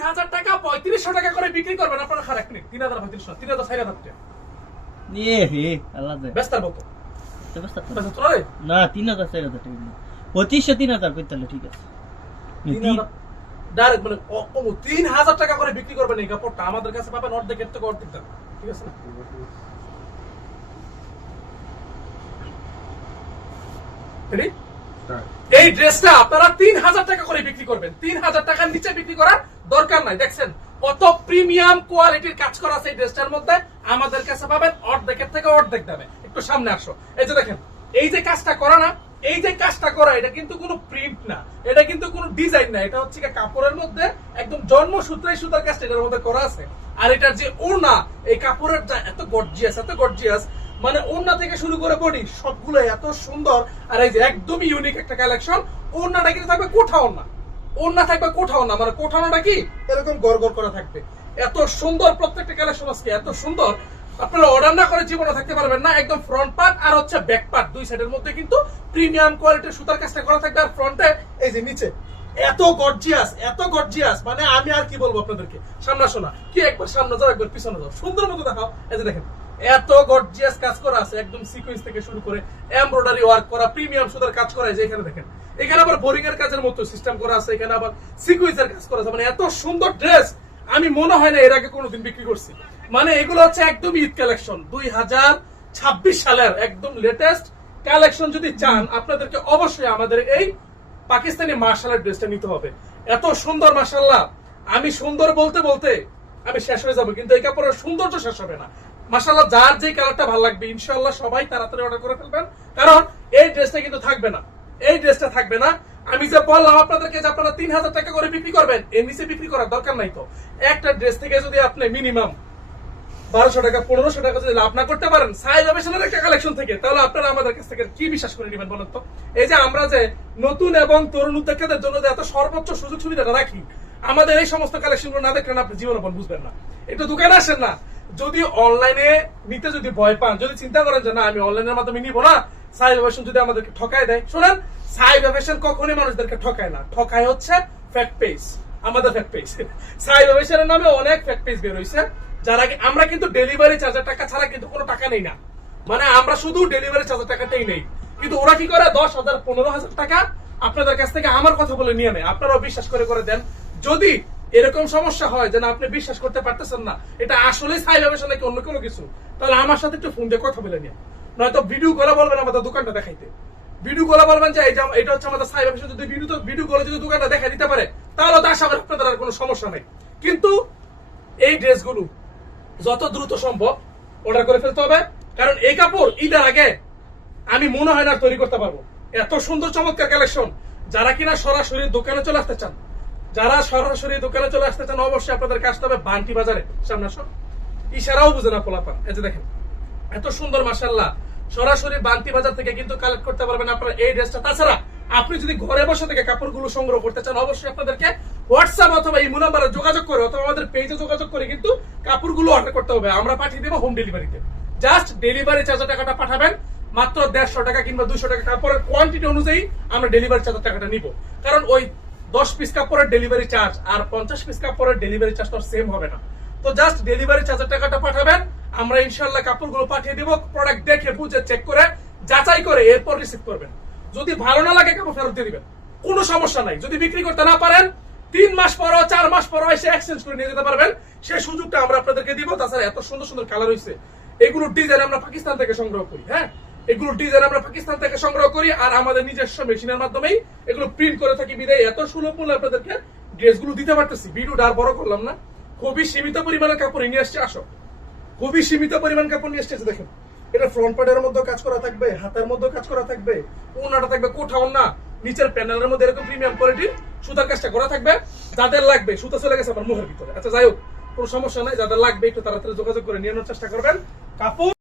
হাজার টাকা পঁয়ত্রিশশো টাকা করে বিক্রি করবেন আপনারা খারাপ মিনিট তিন হাজার পঁয়ত্রিশশো তিন হাজার চার হাজার টাকা। নিয়ে হে আল্লাহ ব্যস্তার মতো। তো ব্যস্ত থাক। ব্যস্ত তোরা রে? না তিন হাজার চার হাজার টাকা পঁচিশশো তিন হাজার করতে ঠিক আছে। তিন তিন- হাজার ডাইরেক্ট মানে ও- ও, তিন হাজার টাকা করে বিক্রি করবেন এই কাপড়টা। আমাদের কাছে পাবেন অর্ধেকের থেকে অর্ধেক দাম। ঠিক আছে না? এই ড্রেসটা আপনারা তিন হাজার টাকা করে বিক্রি করবেন। তিন হাজার টাকার নিচে বিক্রি করার দরকার নাই। দেখছেন? কত প্রিমিয়াম কোয়ালিটির কাজ করা আছে এই ড্রেসটার মধ্যে। আমাদের কাছে পাবেন অর্ধেকের থেকে অর্ধেক দামে। একটু সামনে আসো। এই যে দেখেন, এই যে কাজটা করা না, এই যে কাজটা করা, এটা কিন্তু কোনো প্রিন্ট না। এটা কিন্তু কোনো ডিজাইন না। এটা হচ্ছে কাপড়ের মধ্যে একদম জন্মসূত্রে সুতার কাজটা এটার মধ্যে করা আছে। আর এটার যে ওড়না, এই কাপড়ের এত গর্জিয়াস এত গর্জিয়াস মানে ওড়না থেকে শুরু করে বডি, সবগুলো এত সুন্দর। আর এই যে একদমই ইউনিক একটা কালেকশন ওড়নাটা কিন্তু থাকবে কোঠা ওড়না। ওড়না থাকবে কোঠা ওড়না মানে কোঠানোটা কি? এরকম গড় গড় করা থাকবে। এত সুন্দর প্রত্যেকটা কালেকশন আজকে, এত সুন্দর। আপনারা অর্ডার না করে জীবনে থাকতে পারবেন না, একদম ফ্রন্ট পার্ট আর হচ্ছে ব্যাক পার্ট দুই সাইডের মধ্যে কিন্তু প্রিমিয়াম কোয়ালিটির সুতার কাজটা করা থাকবে, আর ফ্রন্টে এই যে নিচে, এত গর্জিয়াস এত গর্জিয়াস মানে আমি আর কি বলব আপনাদেরকে? সামনে আসো না, কি একবার সামনে যাও, একবার পিছনে যাও। সুন্দর মতো দেখাও, এই যে দেখেন এত গর্জিয়াস কাজ করা আছে, একদম সিকোয়েন্স থেকে শুরু করে এমব্রয়ডারি ওয়ার্ক করা প্রিমিয়াম সুতার কাজ করা যে এখানে দেখেন। এখানে আবার বোরিং এর কাজের মতো সিস্টেম করা আছে, এখানে আবার সিকোয়েন্সের কাজ করা আছে। মানে এত সুন্দর ড্রেস আমি মনে হয় না এর আগে কোনোদিন বিক্রি করছি। মানে এগুলো হচ্ছে একদম ঈদ কালেকশন দুই হাজার ছাব্বিশ সালের একদম লেটেস্ট কালেকশন যদি চান, আপনাদেরকে অবশ্যই আমাদের এই পাকিস্তানি মার্শালের ড্রেসটা নিতে হবে। এত সুন্দর মার্শাল্লাহ আমি সুন্দর বলতে বলতে আমি শেষ হয়ে যাব, কিন্তু এই কাপড়ের সৌন্দর্য শেষ হবে না। মার্শাল্লাহ যার যে কালারটা ভালো লাগবে ইনশাল্লাহ সবাই তাড়াতাড়ি অর্ডার করে ফেলবেন। কারণ এই ড্রেসটা কিন্তু থাকবে না। এই ড্রেসটা থাকবে না। আমি যে বললাম আপনাদেরকে যে আপনারা তিন হাজার টাকা করে বিক্রি করবেন এর নিচে বিক্রি করার দরকার নাই তো। একটা ড্রেস থেকে যদি আপনি মিনিমাম বারোশো টাকা, পনেরোশো টাকা যদি লাভ না করতে পারেন, সাইজ অফিসের একটা কালেকশন থেকে, তাহলে আপনারা আমাদের কাছ থেকে কি বিশ্বাস করে নেবেন বলেন তো? এই যে আমরা যে নতুন এবং তরুণ উদ্যোক্তাদের জন্য যে এত সর্বোচ্চ সুযোগ সুবিধাটা রাখি, আমাদের এই সমস্ত কালেকশনগুলো না দেখলেন আপনি জীবন বুঝবেন না। একটু দোকানে আসেন না। যদি অনলাইনে নিতে যদি ভয় পান, যদি চিন্তা করেন যে না, আমি অনলাইনের মাধ্যমে নিব না অফিসন যদি আমাদেরকে ঠকায় দেয়, শোনেন অফিসন কখনই মানুষদেরকে ঠকায় না। ঠকায় হচ্ছে ফ্যাক্ট পেজ আমাদের ফ্যাক্ট পেজ সাইজ অফিসের নামে অনেক ফ্যাক্ট পেজ বের যারা আমরা কিন্তু ডেলিভারি চার্জার টাকা ছাড়া কিন্তু কোনো টাকা নেই না। মানে আমরা শুধু ডেলিভারি চার্জার টাকাটাই নেই। কিন্তু ওরা কি করে? দশ হাজার, পনেরো হাজার টাকা আপনাদের কাছ থেকে আমার কথা বলে নিয়ে নেয়। আপনারাও বিশ্বাস করে করে দেন। যদি এরকম সমস্যা হয় যেন আপনি বিশ্বাস করতে পারতেছেন না। এটা আসলে সাইড হবে নাকি অন্য কোনো কিছু। তাহলে আমার সাথে একটু ফোন দিয়ে কথা বলে নিয়ে। নয়তো ভিডিও করে বলবেন আমাদের দোকানটা দেখাইতে। ভিডিও করে বলবেন যে এটা হচ্ছে আমাদের সাইড অফিসে যদি ভিডিও ভিডিও করে যদি দোকানটা দেখা দিতে পারে, তাহলে তো আশা করি আপনাদের আর কোনো সমস্যা নেই। কিন্তু এই ড্রেসগুলো যত দ্রুত সম্ভব অর্ডার করে ফেলতে হবে। কারণ এই কাপড় ঈদের আগে আমি মনে হয় না তৈরি করতে পারব। এত সুন্দর চমৎকার কালেকশন যারা কিনা সরাসরি দোকানে চলে আসতে চান যারা সরাসরি দোকানে চলে আসতে চান, অবশ্যই আপনাদের আসতে হবে বান্টি বাজারে। সামনে আসো। ইশারাও বুঝে না পোলাপান। এই যে দেখেন, এত সুন্দর মাসাল্লাহ সরাসরি বান্তি বাজার থেকে কিন্তু কালেক্ট করতে পারবেন আপনারা এই ড্রেসটা। তাছাড়া, আপনি যদি ঘরে বসে থেকে কাপড়গুলো সংগ্রহ করতে চান, অবশ্যই আপনাদেরকে হোয়াটসঅ্যাপ অথবা ইমো নাম্বারে যোগাযোগ করে অথবা আমাদের পেজে যোগাযোগ করে কিন্তু কাপড়গুলো অর্ডার করতে হবে। আমরা পাঠিয়ে দেবো হোম ডেলিভারিতে জাস্ট ডেলিভারি চার্জার টাকাটা পাঠাবেন, মাত্র দেড়শো টাকা কিংবা দুশো টাকা। কাপড়ের কোয়ান্টিটি অনুযায়ী আমরা ডেলিভারি চার্জার টাকাটা নিব। কারণ ওই দশ পিস কাপড়ের ডেলিভারি চার্জ আর পঞ্চাশ পিস কাপড়ের ডেলিভারি চার্জ তো সেম হবে না। তো জাস্ট ডেলিভারি চার্জার টাকাটা পাঠাবেন, আমরা ইনশাল্লাহ কাপড়গুলো পাঠিয়ে দিব প্রোডাক্ট দেখে, বুঝে চেক করে, যাচাই করে এরপর রিসিভ করবেন। যদি ভালো না লাগে, কাপড় ফেরত দিয়ে দিবেন। কোনো সমস্যা নাই। যদি বিক্রি করতে না পারেন, তিন মাস পর চার মাস পর এসে এক্সচেঞ্জ করে নিয়ে যেতে পারবেন। সেই সুযোগটা আমরা আপনাদেরকে দিব। তাছাড়া এত সুন্দর সুন্দর কালার হয়েছে এগুলো ডিজাইন আমরা পাকিস্তান থেকে সংগ্রহ করি হ্যাঁ? এগুলো ডিজাইন আমরা পাকিস্তান থেকে সংগ্রহ করি আর আমাদের নিজস্ব মেশিনের মাধ্যমেই এগুলো প্রিন্ট করে থাকি বিদায়। এত সুলভ মূল্যে আপনাদেরকে ড্রেসগুলো দিতে পারতেছি। ভিডিওটা আর বড় করলাম না। খুবই সীমিত পরিমাণের কাপড় নিয়ে আসছে, আসো। খুবই সীমিত পরিমাণ কাপড় নিয়ে এসেছে দেখেন। এটা ফ্রন্ট পার্টের মধ্যে কাজ করা থাকবে, হাতের মধ্যে কাজ করা থাকবে ওনাটা থাকবে কোঠা না। নিচের প্যানেলের মধ্যে এরকম প্রিমিয়াম কোয়ালিটি সুতার কাজটা করা থাকবে। যাদের লাগবে, সুতা চলে গেছে আমার মুখের ভিতরে। আচ্ছা যাই হোক, কোনো সমস্যা নাই। যাদের লাগবে, একটু তাড়াতাড়ি যোগাযোগ করে নিয়ে আনার চেষ্টা করবেন। কাপড়